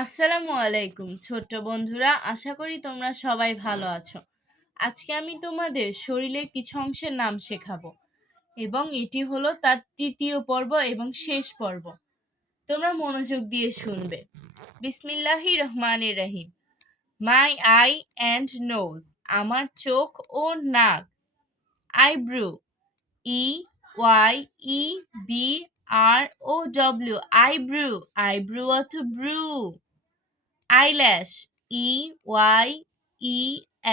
আসসালামু আলাইকুম ছোট্ট বন্ধুরা, আশা করি তোমরা সবাই ভালো আছো। আজকে আমি তোমাদের শরীরের কিছু অংশের নাম শেখাবো এবং এটি হলো তার তৃতীয় পর্ব এবং শেষ পর্ব। তোমরা মনোযোগ দিয়ে শুনবে। বিসমিল্লাহির রহমানির রহিম। মাই আই অ্যান্ড নোজ, আমার চোখ ও নাক। Eyebrow, E Y E B R O W, eyebrow. Eyebrow অর্থ ব্রু। Eyelash, E Y E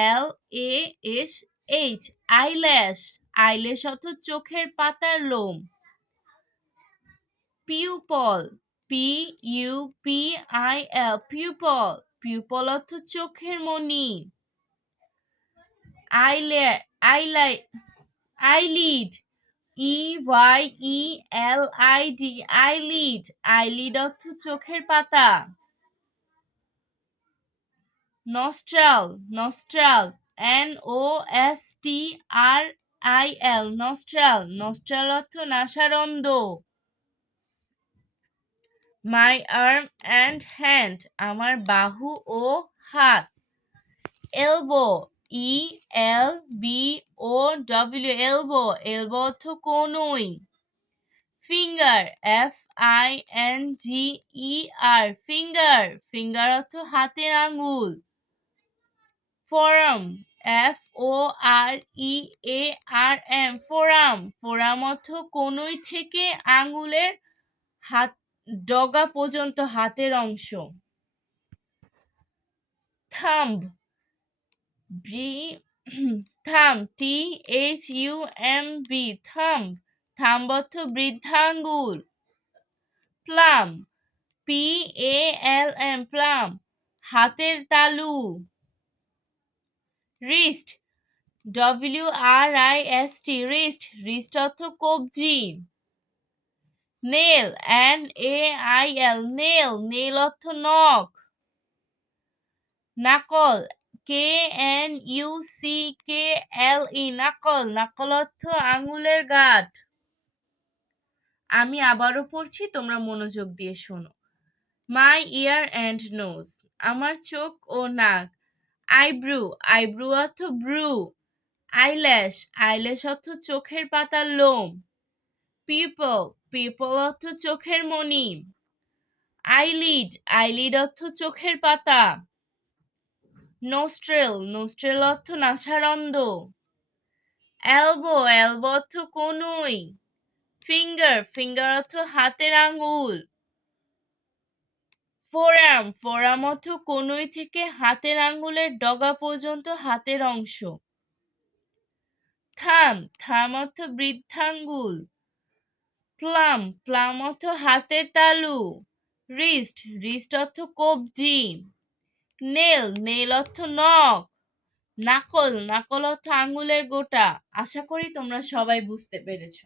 L A S H, eyelash. Eyelash অর্থ চোখের পাতার লোম। Pupil, P U P I L, pupil. Pupil অর্থ চোখের মণি। Eyelid, E Y E L I D, eyelid. Eyelid অর্থ চোখের পাতা। নস্ট্রাল, NOSTRIL, নস্ট্রাল অর্থ নাসারন্ধ্র। মাই আর্ম অ্যান্ড হ্যান্ড, আমার বাহু ও হাত। এলবো, ELBOW, এলবো অর্থ কনুই। ফিঙ্গার, FINGER, ফিঙ্গার অর্থ হাতের আঙ্গুল। ফোরাম, ফোরাম অর্থ কনুই থেকে আঙ্গুলের ডগা পর্যন্ত হাতের অংশ। থাম্ব, থাম্ব অর্থ বৃদ্ধাঙ্গুল। প্লাম, PALM, হাতের তালু। রিস্ট, WRIST, রিস্ট অর্থ কবজি। নেল, NAIL, নেল অর্থ নখ। নাকল, KNUCKLE, নাকল অর্থ আঙ্গুলের গাঁট। আমি আবারও পড়ছি, তোমরা মনোযোগ দিয়ে শোনো। মাই ইয়ার অ্যান্ড নোজ, আমার চোখ ও নাক। আইব্রু অর্থ ব্রু। আইল্যাশ অর্থ চোখের পাতার লোম। পিপল অর্থ চোখের মণি। আইলিড অর্থ চোখের পাতা। নোস্ট্রেল অর্থ নাসারন্ধ্র। এলবো অর্থ কনুই। ফিঙ্গার অর্থ হাতের আঙ্গুল। ফোরাম অর্থ কনুই থেকে হাতের আঙ্গুলের ডগা পর্যন্ত হাতের অংশ। থাম অর্থ বৃদ্ধাঙ্গুল। প্লাম অর্থ হাতের তালু। রিস্ট অর্থ কবজি। নেল অর্থ নখ। নাকল অর্থ আঙ্গুলের গোটা। আশা করি তোমরা সবাই বুঝতে পেরেছো।